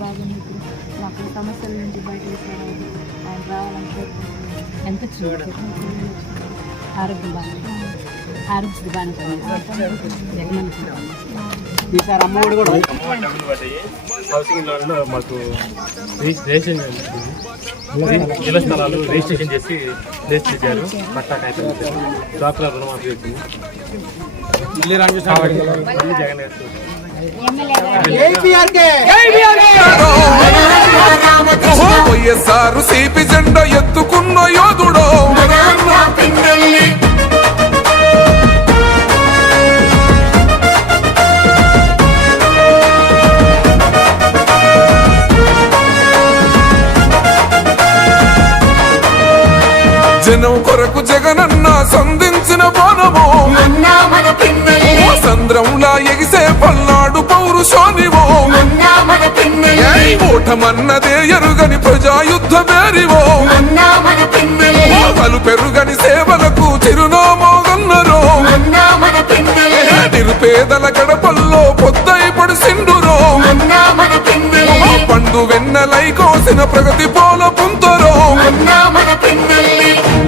బాగుంది ఇప్పుడు. నాకు సమస్యల నుంచి బయట తీసుకురావాలి ఆయన కోరుకుంటున్నాను ఎంత ఆరోగ్యం బాగా ఆరోగ్యం ఈసారి అమ్మఒడి కూడా హౌసింగ్ లోన్లో మాకు రిజి- రిజిస్ట్రేషన్ ఇళ్ళ స్థలాలు రిజిస్ట్రేషన్ చేసి రిజిస్టర్ చేశారు. పట్టా కాగితం ఇచ్చారు డ్వాక్రా రుణమాఫీ వచ్చింది. మళ్ళీ మళ్ళీ జగన్ గారు వైఎస్ఆర్ సిపి జెండా ఎత్తుకున్న యోధుడో. జనం కొరకు జగనన్న సంధించిన బోనము సంద్రంలా ఎగిసే పల్నాడు పౌరుషానివో ఏయ్. ఓటమన్నదే ఎరుగని ప్రజాయుద్ధ మేరివో పలు పెరుగని సేవలకు చిరునామోగన్నరో. నిరుపేదల గడపల్లో పొద్దై పడిసిండురో. పండు వెన్నెలై కోసిన ప్రగతి పోల పుంతరో.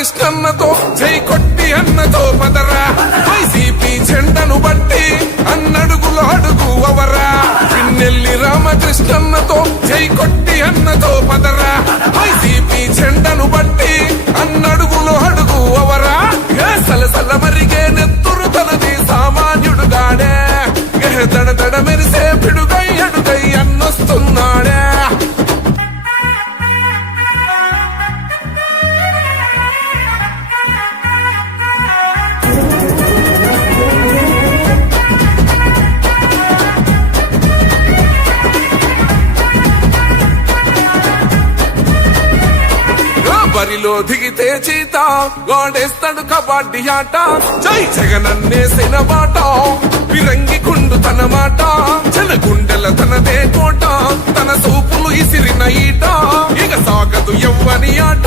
రామకృష్ణన్నతో జై కొట్టి అన్నతో పదరా. వైసీపీ జెండను బట్టి అన్నడుగులు అడుగు అవరా. పిన్నెల్లి రామకృష్ణన్నతో జై కొట్టి అన్నతో పదరా. వైసీపీ జెండను బట్టి బరిలో దిగితే చీత. గోడేస్తాడు కబడ్డీ ఆట. జై జగనన్నేసిన మాట విరంగి కుండు తన మాట. జన గుండెల తనదే కోట. తన సూపులు ఇసిరిన ఈట. ఇక సాగదు ఎవ్వని ఆట.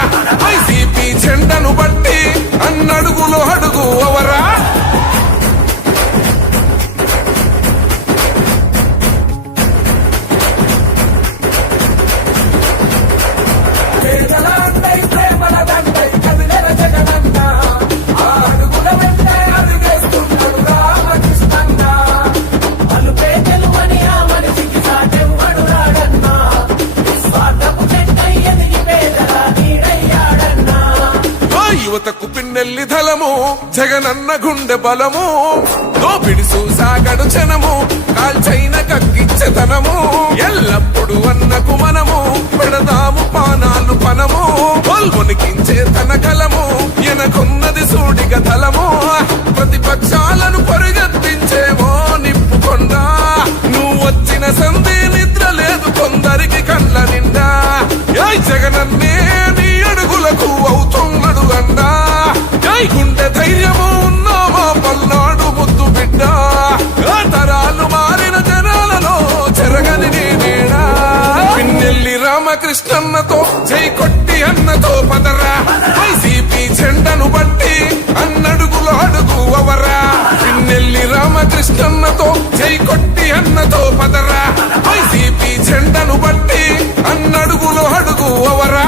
పిన్నెల్లి జగనన్న గుండె బలము దోపిడి సాగడు జనము కాల్చైన కక్కిచ్చతనము ఎల్లప్పుడు అన్నకు మనము ధైర్యము ఉన్నావా పల్నాడు ముద్దు బిడ్డ? తరాలు మారిన జనాలలో జరగని నేనేడా పిన్నెల్లి రామకృష్ణన్నతో జై కొట్టి అన్నతో పదరా? వైసీపీ జెండను బట్టి అన్నడుగులు అడుగు అవరా పిన్నెల్లి రామకృష్ణన్నతో జై కొట్టి అన్నతో పదరా? వైసీపీ జెండను బట్టి అన్నడుగులు అడుగు అవరా